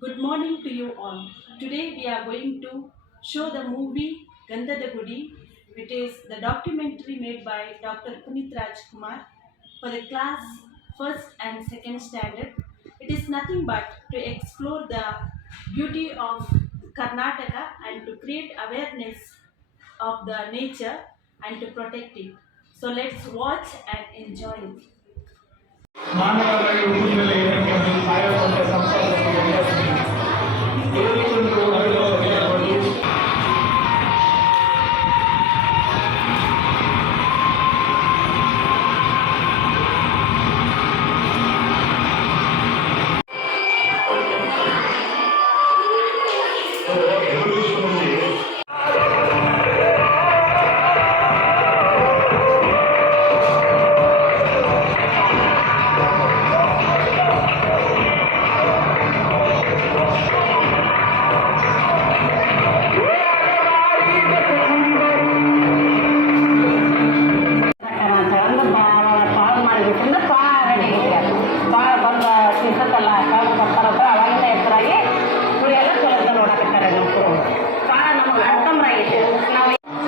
Good morning to you all. Today we are going to show the movie Gandadagudi, which is the documentary made by Dr. Punit Rajkumar for the class first and second standard. It is nothing but to explore the beauty of Karnataka and to create awareness of the nature and to protect it. So let's watch and enjoy it. ಮಾನವರಾಗಿ ಹುಟ್ಟಿದಲ್ಲಿ ಕಾಯಕೊಂಡ ಸಂಪರ್ಕಕ್ಕೆ ಏರಿಕೊಂಡು ಅರಿವು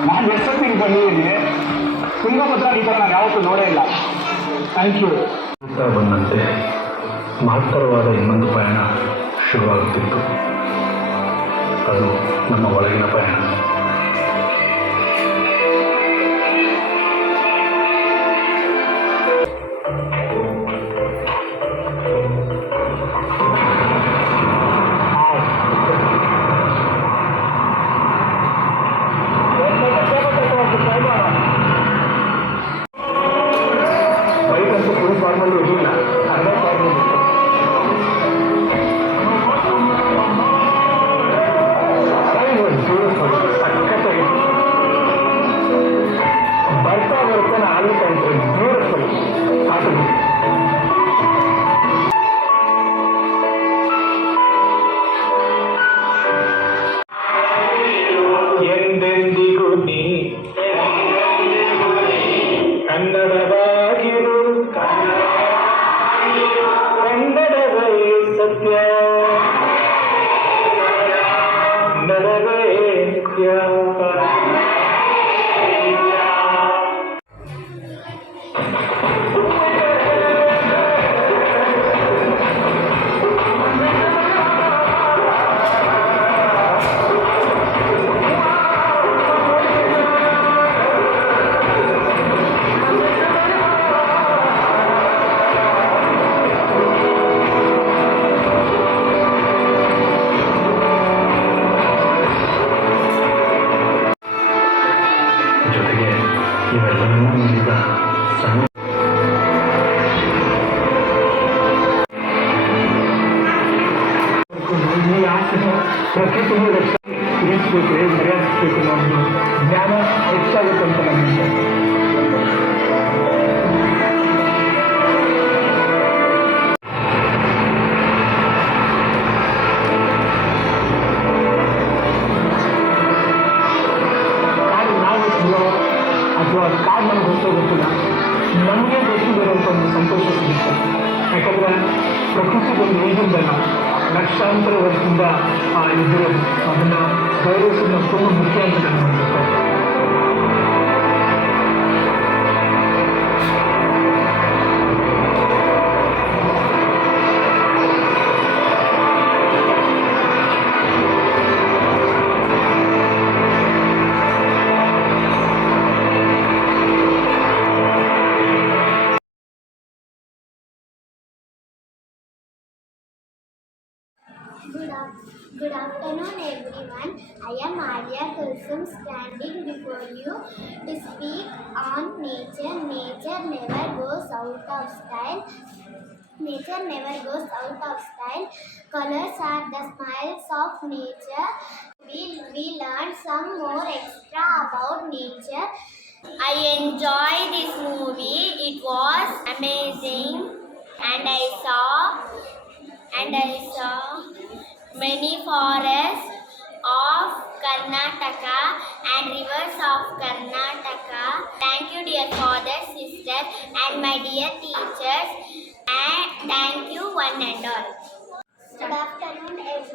ನಾನು ಎಷ್ಟೊತ್ತಿಗೆ ಬಂದಿದ್ದೀನಿ ತುಂಗಭದ್ರಾ ಈ ಥರ ನಾನು ಯಾವತ್ತೂ ನೋಡೇ ಇಲ್ಲ. Thank you. ಬಂದಂತೆ ಮಹತ್ತರವಾದ ಇನ್ನೊಂದು ಪಯಣ ಶುರುವಾಗುತ್ತಿತ್ತು. ಅದು ನಮ್ಮ ಒಳಗಿನ ಪಯಣ. ಬೈಕಂತೂ ಫುಲ್ ಫಾರ್ಮಲ್ಲಿ ಇರಲಿಲ್ಲ, ಅರ್ಧ ಫಾರ್ಮಲ್ ಇತ್ತು. ಸಖತ್ತಾಗಿ ಬರ್ತಾ ಬರ್ತಾನೆ ಅಲ್ಲಿ ಕಂಟ್ರಿ ಬ್ಯೂಟಿಫುಲ್ ಆಟೋದು. ಎಂದೆಂದಿಗೂ ನೀ ಕನ್ನಡವಾಗಿರು, ಕನ್ನಡವೇ ಸತ್ಯ, ಕನ್ನಡವೇ ನಿತ್ಯ. ಜೊತೆಗೆ ಇವೆಲ್ಲವನ್ನೂ ನೀಡಿದ ಸಣ್ಣ ಈ ಆಸೆನ ಪ್ರಕೃತಿಯನ್ನು ಉಳಿಸಬೇಕು, ಮರ್ಯಾದಿಸಬೇಕು ಅನ್ನೋ ಜ್ಞಾನ ಹೆಚ್ಚಾಗುತ್ತೆ ಅಂತ ನಮಗೆ. ಅಥವಾ ಕಾರ್ ನಮ್ಗೆ ಗೊತ್ತಿಲ್ಲ, ನಮಗೆ ಗೊತ್ತಿರೋಂಥ ಒಂದು ಸಂತೋಷ ಸಿಗುತ್ತೆ. ಯಾಕಂದರೆ ಪ್ರಕೃತಿಗೊಂದು ಈಗಿಂದಲ್ಲ, ಲಕ್ಷಾಂತರ ವರ್ಷದಿಂದ ಇದ್ದರು ಅದನ್ನು ಗೌರವಿಸೋದು ತುಂಬ ಮುಖ್ಯ ಅಂತ ನನಗೆ ಅನಿಸುತ್ತೆ. Good afternoon, everyone. I am Arya Kulsum standing before you to speak on nature. Nature never goes out of style. Nature never goes out of style. Colors are the smiles of nature. We learned some more extra about nature. I enjoyed this movie. It was amazing, and I saw many forests of Karnataka and rivers of Karnataka. Thank you, dear father, sister, and my dear teachers, and thank you one and all. Good afternoon, everyone.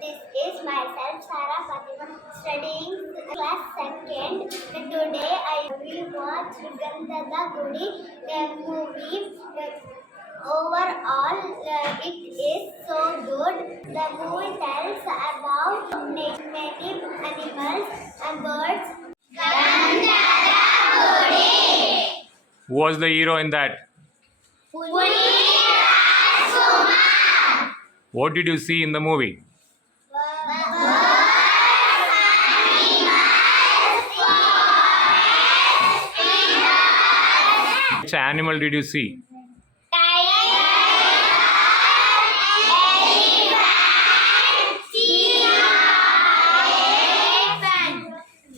This is myself, Sarah Fatima, studying class second. Today I will watch Gandadagudi movie. Overall, it is so good. The movie tells about many animals and birds. Who was the hero in that? What did you see in the movie? Which animal did you see?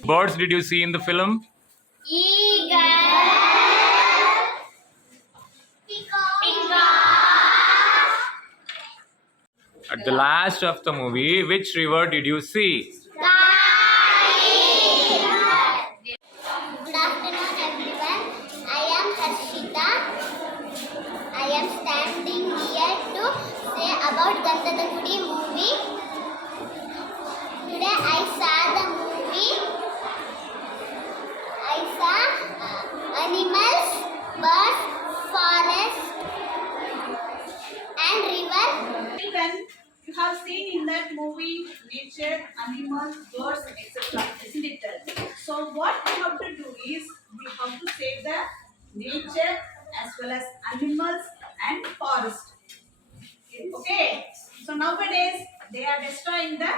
Birds did you see in the film? Eagle, peacock, At the last of the movie, which river did you see? Good afternoon, everyone. I am Harshita. I am standing here to say about Gandadagudi movie. Today I saw the movie. I saw animals, birds, forest, and river. When you have seen in that movie nature, animals, birds, etc. Isn't it? So what we have to do is we have to save the nature as well as animals and forest. Okay. So nowadays they are destroying the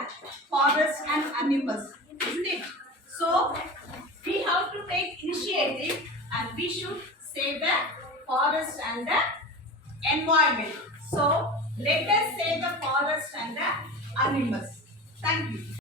forest and animals, isn't it? So we have to take initiative and we should save the forest and the environment. So let us save the forest and the animals. Thank you.